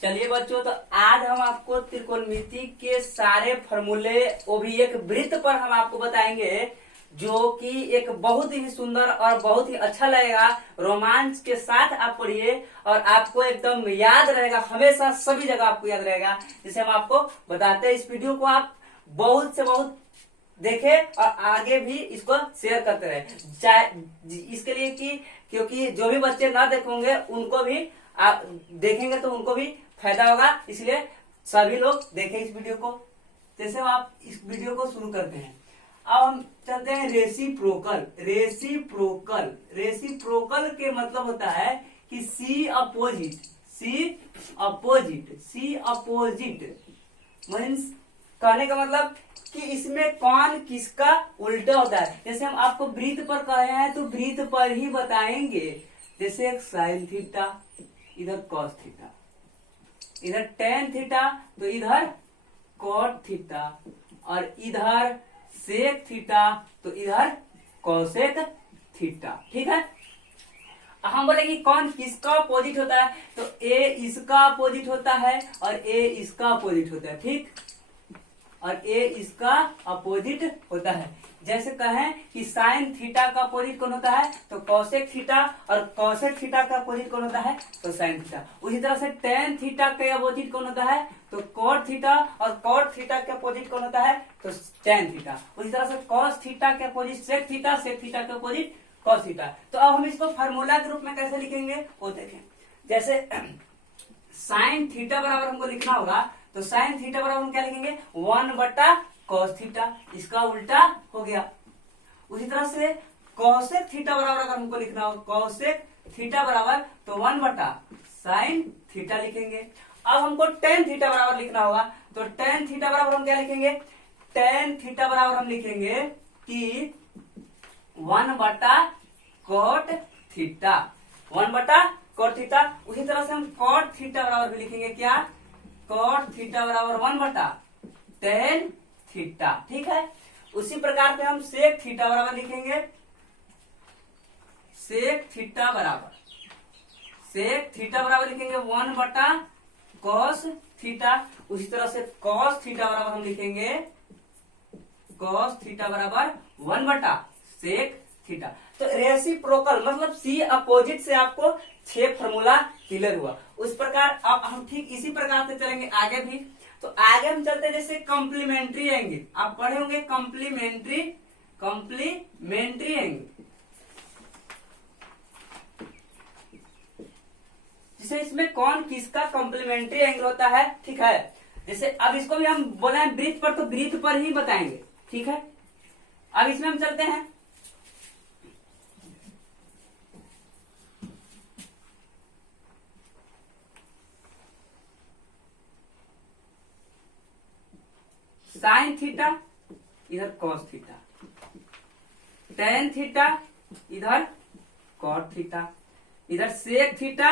चलिए बच्चों, तो आज हम आपको त्रिकोणमिति के सारे फॉर्मूले वो भी एक वृत्त पर हम आपको बताएंगे, जो कि एक बहुत ही सुंदर और बहुत ही अच्छा लगेगा। रोमांच के साथ आप पढ़िए और आपको एकदम याद रहेगा, हमेशा सभी जगह आपको याद रहेगा। जिसे हम आपको बताते हैं, इस वीडियो को आप बहुत से बहुत देखें और आगे भी इसको शेयर करते रहे, चाहे इसके लिए कि क्योंकि जो भी बच्चे ना देखेंगे उनको भी आप देखेंगे तो उनको भी फायदा होगा, इसलिए सभी लोग देखें इस वीडियो को। जैसे हम आप इस वीडियो को शुरू करते हैं। अब हम चलते हैं रेसिप्रोकल। रेसिप्रोकल रेसिप्रोकल के मतलब होता है कि सी अपोजिट मीन्स कहने का मतलब कि इसमें कौन किसका उल्टा होता है। जैसे हम आपको वृत्त पर कहे हैं तो वृत्त पर ही बताएंगे। जैसे एक साइन थीटा, इधर कॉस थीटा, इधर टेन थीटा, तो इधर कॉट थीटा, और इधर सेक थीटा, तो इधर कॉसेक थीटा। ठीक है, हम बोलेंगे कौन किसका अपोजिट होता है, तो ए इसका अपोजिट होता है और ए इसका अपोजिट होता है। ठीक, और ए इसका अपोजिट होता है। जैसे कहें कि साइन थीटा का अपोजिट कौन होता है, तो कॉसेक थीटा, और कॉसेक थीटा का अपोजिट कौन होता है, तो साइन थीटा। उसी तरह से टेन थीटा का अपोजिट कौन होता है, तो कॉट थीटा, और कॉट थीटा का अपोजिट कौन होता है, तो टेन थीटा। उसी तरह से कॉस थीटा के opposite sec theta, sec theta के अपोजिट कॉस थीटा। तो अब हम इसको फार्मूला के रूप में कैसे लिखेंगे वो देखें। जैसे साइन थीटा बराबर हमको लिखना होगा, तो साइन थीटा बराबर हम क्या लिखेंगे, 1/cos थीटा, इसका उल्टा हो गया। उसी तरह से कॉसेक थीटा बराबर अगर हमको लिखना हो, कॉसेक थीटा बराबर तो 1/sin थीटा लिखेंगे। अब हमको टेन थीटा बराबर लिखना होगा, तो टेन थीटा बराबर हम क्या लिखेंगे, टेन थीटा बराबर हम लिखेंगे कि 1/cot थीटा, 1/cot थीटा। उसी तरह से हम कॉट थीटा बराबर भी लिखेंगे, क्या, कॉट थीटा बराबर 1/tan थीटा। ठीक है, उसी प्रकार से हम सेक थीटा बराबर लिखेंगे, सेक थीटा बराबर लिखेंगे 1/cos थीटा। उसी तरह से cos थीटा बराबर हम लिखेंगे, cos थीटा बराबर 1/sec थीटा। तो रेसिप्रोकल मतलब सी अपोजिट से आपको 6 फॉर्मूला क्लियर हुआ। उस प्रकार अब हम ठीक इसी प्रकार से चलेंगे आगे भी। तो आगे हम चलते हैं, जैसे कॉम्प्लीमेंट्री एंगल आप पढ़े होंगे, कॉम्प्लीमेंट्री एंगल। जिसे इसमें कौन किसका कॉम्प्लीमेंट्री एंगल होता है। ठीक है, जैसे अब इसको भी हम बोले हैं वृत्त पर, तो वृत्त पर ही बताएंगे। ठीक है, अब इसमें हम चलते हैं। साइन थीटा, इधर कॉस थीटा, टेन थीटा, इधर कॉट थीटा, इधर सेक थीटा,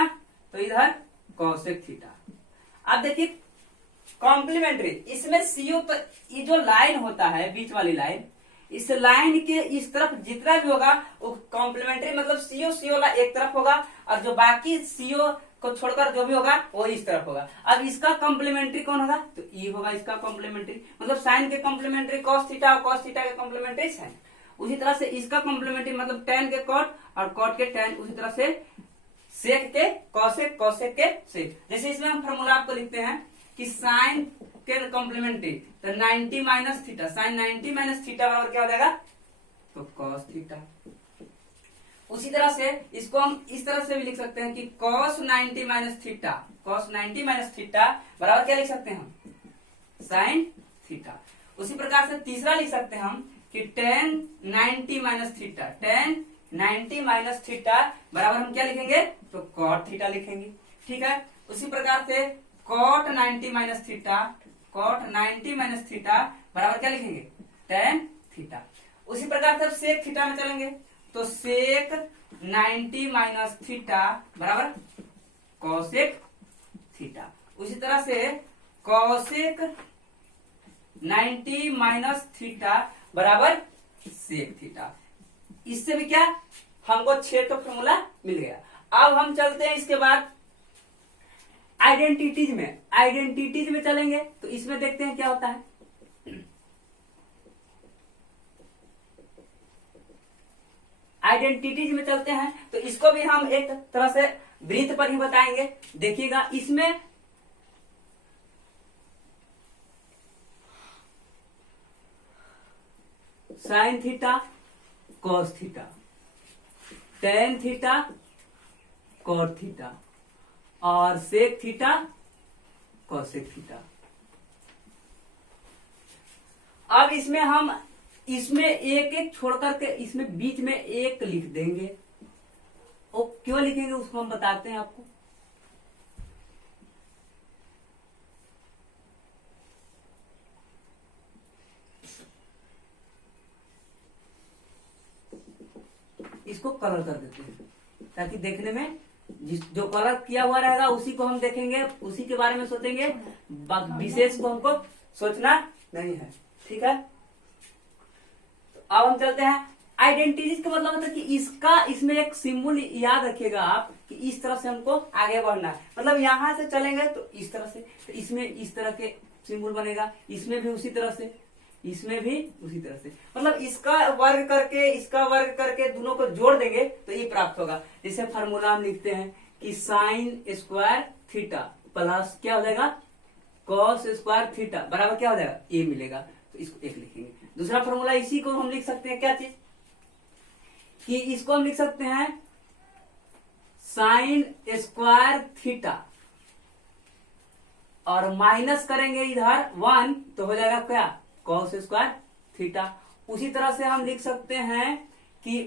तो इधर कॉसेक थीटा। अब देखिए कॉम्प्लीमेंट्री, इसमें सीओ, तो ये जो लाइन होता है बीच वाली लाइन, इस लाइन के इस तरफ जितना भी होगा वो कॉम्प्लीमेंट्री, मतलब सीओ वाला एक तरफ होगा, और जो बाकी सीओ को छोड़कर जो भी होगा वो इस तरफ होगा। अब इसका कॉम्प्लीमेंट्री कौन होगा, तो ई होगा इसका कॉम्प्लीमेंट्री, मतलब साइन के कॉम्प्लीमेंट्री कॉस थीटा और कॉस थीटा के कॉम्प्लीमेंट्री साइन। उसी तरह से इसका कॉम्प्लीमेंट्री मतलब टेन के कॉट और कॉट के टेन। उसी तरह से सेक के कॉसेक, कॉसेक के सेक। जैसे इसमें हम फॉर्मूला आपको लिखते हैं कि साइन के कॉम्प्लीमेंट्री तो 90 minus theta, sine 90 minus theta बराबर क्या हो जाएगा, तो कॉस थीटा। उसी तरह से इसको हम इस तरह से भी लिख सकते हैं कि cos 90 minus theta, cos 90 minus theta बराबर क्या लिख सकते हैं हम, sin थीटा। उसी प्रकार से तीसरा लिख सकते हैं हम कि tan 90 minus theta, tan 90 minus theta बराबर हम क्या लिखेंगे, तो cot थीटा लिखेंगे। ठीक है, उसी प्रकार से cot 90 minus theta, cot 90 minus theta बराबर क्या लिखेंगे, tan थीटा। उसी प्रकार से अब सेक थीटा में चलेंगे, तो सेक 90 माइनस थीटा बराबर कॉसेक थीटा। उसी तरह से कॉसेक 90 माइनस थीटा बराबर सेक थीटा। इससे भी क्या हमको 6 तो फॉर्मूला मिल गया। अब हम चलते हैं इसके बाद आइडेंटिटीज में चलेंगे तो इसमें देखते हैं क्या होता है। आइडेंटिटीज में चलते हैं तो इसको भी हम एक तरह से वृत्त पर ही बताएंगे। देखिएगा इसमें sine theta cos theta, tan theta cot theta और सेक थीटा कॉसेक थीटा। अब इसमें एक एक छोड़ करके इसमें बीच में एक लिख देंगे। वो क्यों लिखेंगे उसको हम बताते हैं आपको। इसको कलर कर देते हैं ताकि देखने में जो कलर किया हुआ रहेगा उसी को हम देखेंगे, उसी के बारे में सोचेंगे, विशेष को हमको सोचना नहीं है। ठीक है, तो अब हम चलते हैं आइडेंटिटीज का मतलब होता है कि इसमें एक सिंबल याद रखिएगा आप कि इस तरह से हमको आगे बढ़ना है। मतलब यहां से चलेंगे तो इस तरह से, तो इसमें इस तरह के सिंबल बनेगा, इसमें भी उसी तरह से, इसमें भी उसी तरह से। मतलब इसका वर्ग करके दोनों को जोड़ देंगे तो ये प्राप्त होगा। जैसे फार्मूला हम लिखते हैं कि साइन स्क्वायर थीटा प्लस क्या हो जाएगा कॉस स्क्वायर थीटा बराबर क्या हो जाएगा ए मिलेगा। तो इसको एक लिखेंगे। दूसरा फार्मूला इसी को हम लिख सकते हैं क्या चीज कि इसको हम लिख सकते हैं साइन स्क्वायर थीटा और माइनस करेंगे इधर 1 तो हो जाएगा क्या कॉस स्क्वायर थीटा। उसी तरह से हम लिख सकते हैं कि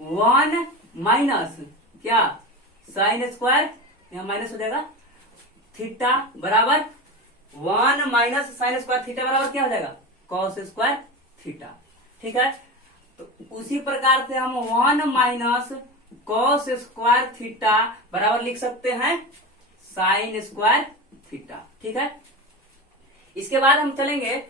1 माइनस क्या साइन स्क्वायर, यहां माइनस हो जाएगा थीटा बराबर 1 माइनस साइन स्क्वायर थीटा बराबर क्या हो जाएगा कॉस स्क्वायर थीटा। ठीक है, तो उसी प्रकार से हम 1 माइनस कॉस स्क्वायर थीटा बराबर लिख सकते हैं साइन स्क्वायर थीटा। ठीक है, इसके बाद हम चलेंगे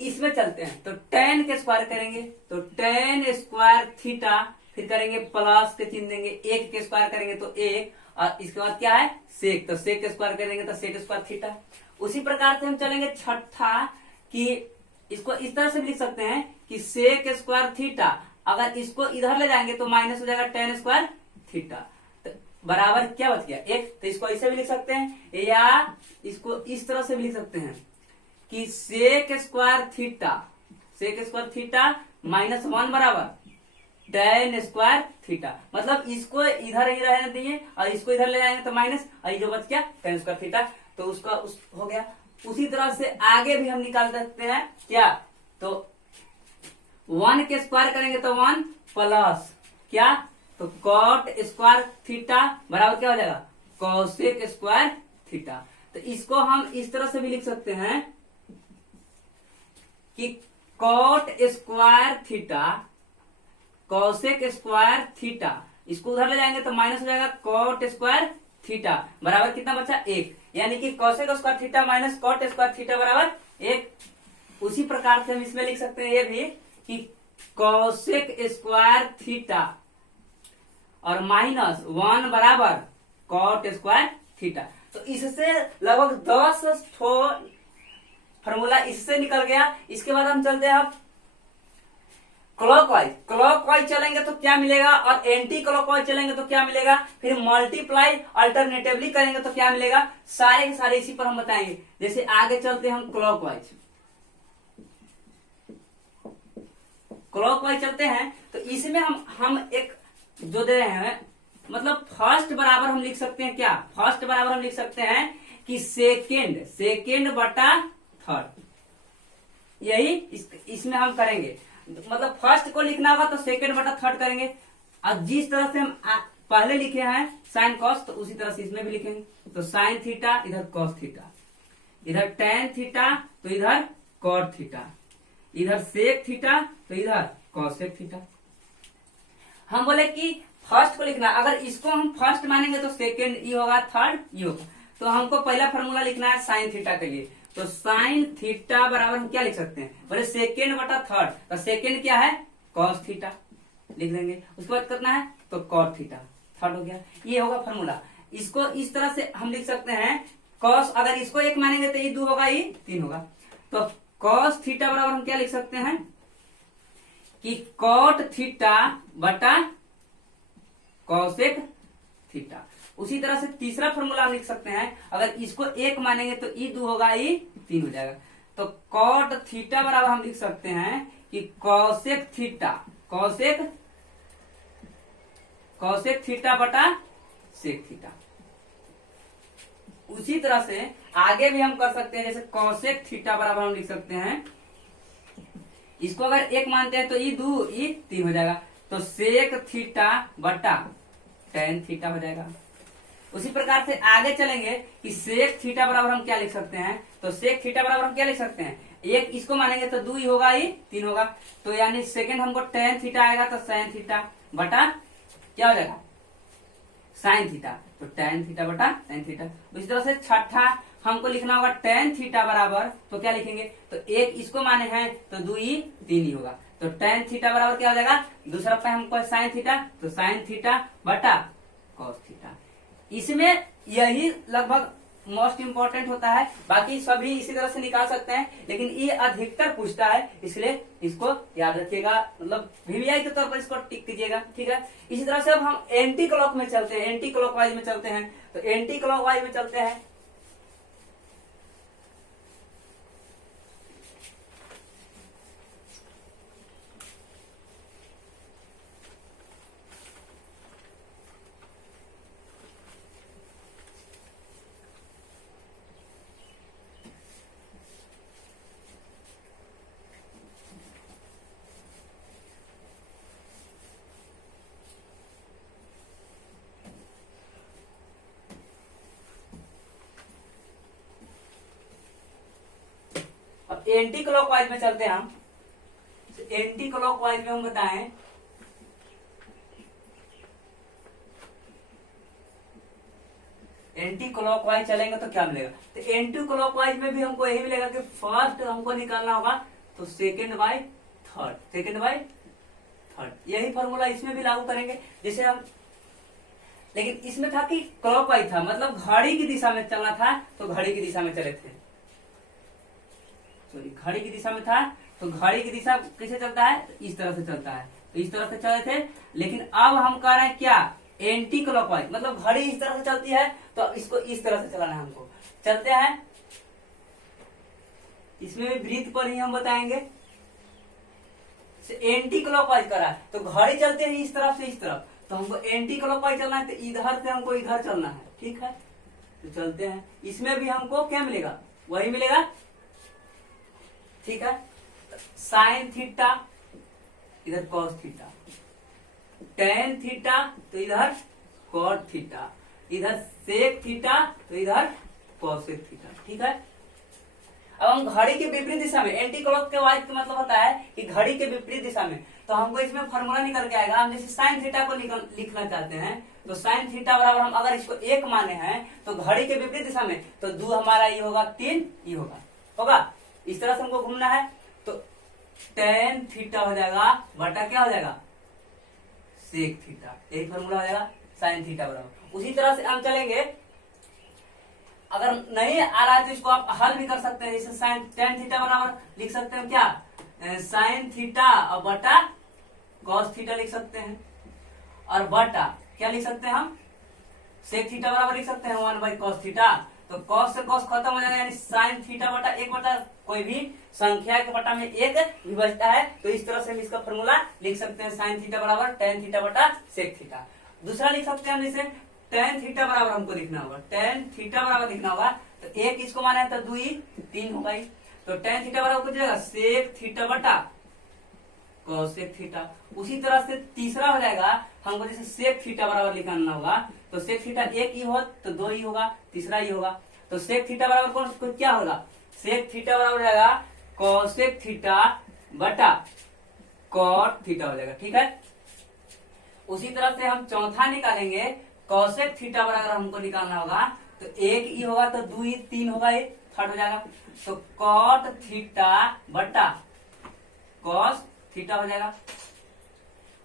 इसमें चलते हैं तो टेन के स्क्वायर करेंगे तो टेन स्क्वायर थीटा, फिर करेंगे प्लस के चिन्ह देंगे, एक के स्क्वायर करेंगे तो एक, और इसके बाद क्या है सेक, तो सेक के स्क्वायर करेंगे तो सेक स्क्वायर थीटा। उसी प्रकार से हम चलेंगे छठा कि इसको इस तरह से भी लिख सकते हैं कि सेक स्क्वायर थीटा, अगर इसको इधर ले जाएंगे तो माइनस हो जाएगा टेन स्क्वायर थीटा बराबर क्या बच गया एक। तो इसको ऐसे भी लिख सकते हैं या इसको इस तरह से भी लिख सकते हैं कि सेक स्क्वायर थीटा माइनस 1 बराबर टेन स्क्वायर थीटा। मतलब इसको इधर ही रहने देंगे और इसको इधर ले जाएंगे तो माइनस, और ये जो बच गया टेन स्क्वायर थीटा, तो उसका हो गया। उसी तरह से आगे भी हम निकाल सकते हैं क्या, तो 1 के स्क्वायर करेंगे तो 1 प्लस क्या तो कॉट स्क्वायर थीटा बराबर क्या हो जाएगा कॉसेक स्क्वायर थीटा। तो इसको हम इस तरह से भी लिख सकते हैं कि cot square theta cosec square theta, इसको उधर ले जाएंगे तो माइनस हो जाएगा कॉट स्क्वायर थीटा बराबर कितना बचा 1, यानी कि cosec square theta minus cot square theta बराबर 1। उसी प्रकार से हम इसमें लिख सकते हैं ये भी कि कॉसेक स्क्वायर थीटा और माइनस 1 बराबर कॉट स्क्वायर थीटा। तो इससे लगभग 10 फॉर्मूला इससे निकल गया। इसके बाद हम चलते हैं अब क्लॉकवाइज चलेंगे तो क्या मिलेगा और एंटी क्लॉकवाइज चलेंगे तो क्या मिलेगा, फिर मल्टीप्लाई अल्टरनेटिवली करेंगे तो क्या मिलेगा, सारे के सारे इसी पर हम बताएंगे। जैसे आगे चलते हैं हम क्लॉकवाइज चलते हैं तो इसमें हम एक जो दे रहे हैं मतलब फर्स्ट बराबर हम लिख सकते हैं क्या, फर्स्ट बराबर हम लिख सकते हैं कि सेकेंड बटा थर्ड, यही इसमें हम करेंगे। मतलब फर्स्ट को लिखना होगा तो सेकेंड बटा थर्ड करेंगे। अब जिस तरह से हम पहले लिखे हैं साइन कॉस तो उसी तरह से इसमें भी लिखेंगे। तो साइन थीटा इधर कॉस थीटा, इधर टेन थीटा तो इधर कॉट थीटा, इधर सेक थीटा तो इधर कॉसेक थीटा। हम बोले कि फर्स्ट को लिखना, अगर इसको हम फर्स्ट मानेंगे तो सेकेंड ये होगा, थर्ड ये होगा। तो हमको पहला फॉर्मूला लिखना है साइन थीटा के लिए, तो साइन थीटा बराबर हम क्या लिख सकते हैं, बोले सेकेंड बटा थर्ड, तो सेकेंड क्या है कॉस थीटा लिख देंगे। उसके बाद करना है तो कॉट थीटा, थर्ड हो गया। ये होगा फॉर्मूला। इसको इस तरह से हम लिख सकते हैं कॉस, अगर इसको 1 मानेंगे तो ये 2 होगा, ये 3 होगा। तो कॉस थीटा बराबर हम क्या लिख सकते हैं कि कॉट थीटा बटा कॉसेक थीटा। उसी तरह से तीसरा फॉर्मूला हम लिख सकते हैं, अगर इसको 1 मानेंगे तो ई 2 होगा, ई 3 हो जाएगा। तो कॉट थीटा बराबर हम लिख सकते हैं कि कॉसेक थीटा, कॉसेक थीटा बटा सेक थीटा। उसी तरह से आगे भी हम कर सकते हैं, जैसे कॉसेक थीटा बराबर हम लिख सकते हैं, इसको अगर 1 मानते हैं तो ई 2 ई 3 हो जाएगा। तो सेक थीटा बटा टेन थीटा हो जाएगा। उसी प्रकार से आगे चलेंगे कि सेक थीटा बराबर हम क्या लिख सकते हैं, तो सेक थीटा बराबर हम क्या लिख सकते हैं, 1 इसको मानेंगे तो 2 ही होगा, ये 3 होगा। तो यानी सेकंड हमको टेन थीटा आएगा, तो साइन थीटा बटा क्या हो जाएगा, साइन थीटा। तो टेन थीटा बटा साइन थीटा। उसी तरह से छठा हमको लिखना होगा टेन थीटा बराबर, तो क्या लिखेंगे, तो 1 इसको माने हैं तो 2 ही 3 ही होगा। तो टेन थीटा बराबर क्या हो जाएगा, दूसरा पे हमको साइन थीटा, तो साइन थीटा बटा कॉस थीटा। इसमें यही लगभग मोस्ट इंपॉर्टेंट होता है, बाकी सभी इसी तरह से निकाल सकते हैं, लेकिन ये अधिकतर पूछता है, इसलिए इसको याद रखिएगा, मतलब वीवीआई के तौर पर इसको टिक कीजिएगा, ठीक है। इसी तरह से अब हम एंटी क्लॉक में चलते हैं, एंटी क्लॉकवाइज में चलते हैं। तो एंटी क्लॉकवाइज में चलते हैं, एंटी क्लॉकवाइज में चलते हैं हम। एंटी क्लॉकवाइज में हम बताएं, एंटी क्लॉकवाइज चलेंगे तो क्या मिलेगा, तो एंटी क्लॉकवाइज में भी हमको यही मिलेगा कि फर्स्ट हमको निकालना होगा तो second by third, second by third. यही फॉर्मूला इसमें भी लागू करेंगे। जैसे हम, लेकिन इसमें था कि क्लॉकवाइज था, मतलब घड़ी की दिशा में चलना था, तो घड़ी की दिशा में चले थे, सॉरी घड़ी की दिशा में था, तो घड़ी की दिशा कैसे चलता है, तो इस तरह से चलता है, तो इस तरह से चले थे। लेकिन अब हम कह रहे हैं क्या, एंटी क्लॉकवाइज, मतलब घड़ी इस तरह से चलती है तो इसको इस तरह से चलाना है हमको। चलते हैं, इसमें भी वृत्त पर ही हम बताएंगे। एंटी क्लॉकवाइज करा है तो घड़ी चलते हैं इस तरफ से इस तरफ, तो हमको एंटी क्लॉकवाइज चलना है, तो इधर से हमको इधर चलना है, ठीक है। तो चलते हैं, इसमें भी हमको क्या मिलेगा, वही मिलेगा, ठीक है। साइन थीटा इधर कॉस थीटा, टेन थीटा तो इधर कॉट थीटा, इधर सेक थीटा तो इधर कॉसेक थीटा, ठीक है। अब हम घड़ी के विपरीत दिशा में, एंटी क्लॉकवाइज का मतलब होता है कि घड़ी के विपरीत दिशा में, तो हमको इसमें फॉर्मूला निकल के आएगा। हम जैसे साइन थीटा को लिखना चाहते हैं, तो साइन थीटा बराबर हम अगर इसको 1 माने हैं तो घड़ी के विपरीत दिशा में, तो 2 हमारा ये होगा, 3 ये होगा। इस तरह से हमको घूमना है, तो टेन थीटा हो जाएगा बटा क्या हो जाएगा, सेक थीटा। यही फॉर्मूला हो जाएगा साइन थीटा बराबर। उसी तरह से हम चलेंगे, अगर नहीं आ रहा है तो इसको आप हल भी कर सकते हैं। जैसे साइन टेन थीटा बराबर लिख सकते हैं क्या, साइन थीटा और बटा कॉस थीटा लिख सकते हैं, और बटा क्या लिख सकते हैं हम, सेक थीटा बराबर लिख सकते हैं 1 बाई कॉस थीटा। तो कॉस से कॉस खत्म हो जाएगा, यानी साइन थीटा बटा 1 बटा कोई भी संख्या के बटा में 1 भी बचता है। तो इस तरह से हम इसका फॉर्मूला लिख सकते हैं, साइन थीटा बराबर टेन थीटा बटा सेक थीटा। दूसरा लिख सकते हैं हम, जैसे टेन थीटा बराबर हमको लिखना होगा, टेन थीटा बराबर लिखना होगा, तो 1 इसको माना है तो 2 ही 3 होगा ही। तो टेन थीटा बराबर हो जाएगा सेक थीटा बटा कॉसेक थीटा। उसी तरह से तीसरा हो जाएगा, हमको जैसे सेक थीटा बराबर लिखना होगा, तो सेक थीटा 1 ही हो तो 2 ही होगा, तीसरा ही होगा। तो सेक थीटा बराबर कौन क्या होगा, सेक थीटा बराबर हो जाएगा कॉसेक थीटा बटा कॉट थीटा हो जाएगा, ठीक है। उसी तरह से हम चौथा निकालेंगे, कॉसेक थीटा बराबर हमको निकालना होगा, तो 1 ही होगा तो 2 ही 3 होगा, ये थर्ड हो जाएगा। तो कॉट थीटा बटा कॉस थीटा हो जाएगा।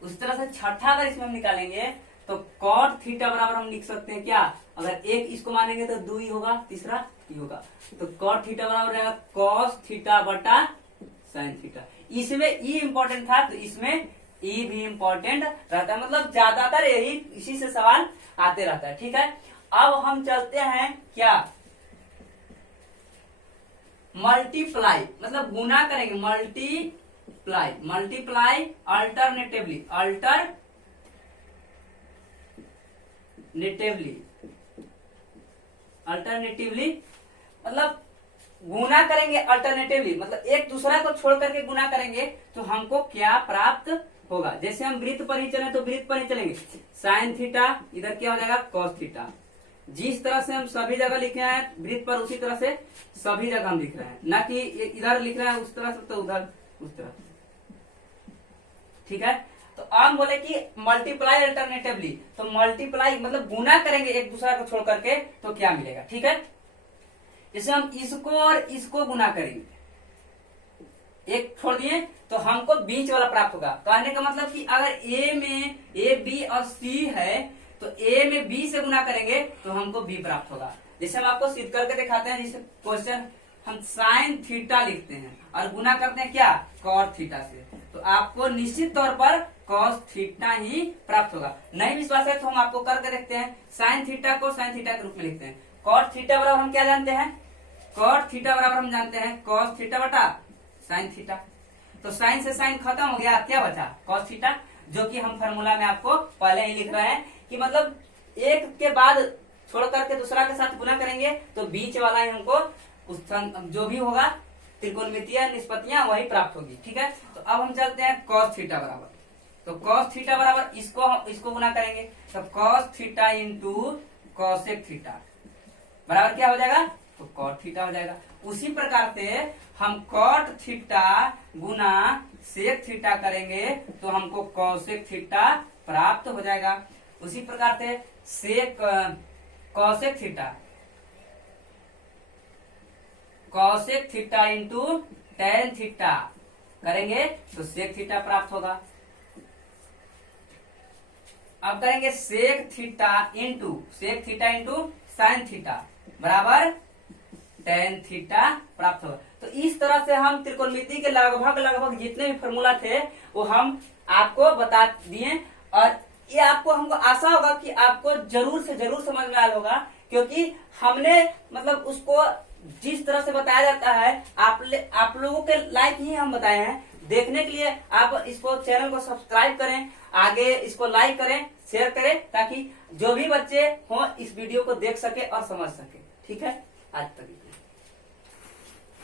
उस तरह से छठा अगर इसमें हम निकालेंगे, तो कॉट थीटा बराबर हम लिख सकते हैं क्या, अगर एक इसको मानेंगे तो 2 ही होगा, तीसरा ही होगा। तो कॉट थीटा बराबर रहेगा कॉस थीटा बटा साइन थीटा। इसमें ई इंपॉर्टेंट था तो इसमें ई भी इंपॉर्टेंट रहता है, मतलब ज्यादातर यही इसी से सवाल आते रहता है। ठीक है, अब हम चलते हैं क्या, मल्टीप्लाई, मतलब गुना करेंगे, मल्टीप्लाई, मल्टीप्लाई अल्टरनेटिवली, अल्टरनेटिवली मतलब गुना करेंगे अल्टरनेटिवली, मतलब एक दूसरा को छोड़ करके गुना करेंगे तो हमको क्या प्राप्त होगा। जैसे हम वृत्त पर ही चले तो वृत्त पर ही चलेंगे, साइन थीटा इधर क्या हो जाएगा कॉस थीटा। जिस तरह से हम सभी जगह लिखे हैं वृत्त पर उसी तरह से सभी जगह हम लिख रहे हैं, ना कि इधर लिख रहे हैं उस तरह से तो उधर उस तरह से। ठीक है, तो अब बोले कि मल्टीप्लाई अल्टरनेटिवली, तो मल्टीप्लाई मतलब गुना करेंगे एक दूसरा को छोड़ करके तो क्या मिलेगा। ठीक है, जैसे हम इसको और इसको गुना करेंगे, एक छोड़ दिए तो हमको बीच वाला प्राप्त होगा। कहने का मतलब कि अगर ए में ए बी और सी है तो ए में बी से गुना करेंगे तो हमको बी प्राप्त होगा। जैसे हम आपको सिद्ध करके दिखाते हैं, जैसे क्वेश्चन हम साइन थीटा लिखते हैं और गुना करते हैं क्या कॉस थीटा से, तो आपको निश्चित तौर पर कॉस थीटा ही प्राप्त होगा। नहीं विश्वास है तो हम आपको करके देखते हैं। साइन थीटा को साइन थीटा के रूप में लिखते हैं। कॉस थीटा बराबर हम क्या जानते हैं, कॉस थीटा बराबर हम जानते हैं कॉस थीटा बटा साइन थीटा। तो साइन से साइन खत्म हो गया, क्या बचा कॉस थीटा, जो कि हम फार्मूला में आपको पहले ही लिख रहे हैं कि मतलब एक के बाद छोड़ करके दूसरा के साथ गुना करेंगे तो बीच वाला ही हमको उस जो भी होगा त्रिकोणमितीय निष्पत्तियां वही प्राप्त होगी। ठीक है, तो अब हम चलते हैं कॉस थीटा बराबर, तो कॉस थीटा बराबर इसको गुना करेंगे तो cos theta into cosec theta बराबर क्या हो जाएगा, तो कॉट थीटा हो जाएगा। उसी प्रकार से हम कॉट थीटा गुना सेक थीटा करेंगे तो हमको कॉसेक थीटा प्राप्त हो जाएगा। उसी प्रकार से sec cosec theta into tan theta करेंगे तो सेक थीटा प्राप्त होगा। अब करेंगे sec theta into sine theta बराबर टेन थीटा प्राप्त होगा। तो इस तरह से हम त्रिकोणमिति के लगभग जितने भी फॉर्मूला थे वो हम आपको बता दिए, और ये आपको हमको आशा होगा कि आपको जरूर से जरूर समझ में आया होगा, क्योंकि हमने मतलब उसको जिस तरह से बताया जाता है आप लोगों के लायक ही हम बताए हैं। देखने के लिए आप इसको चैनल को सब्सक्राइब करें, आगे इसको लाइक करें, शेयर करें, ताकि जो भी बच्चे हों इस वीडियो को देख सके और समझ सके। ठीक है, आज तक।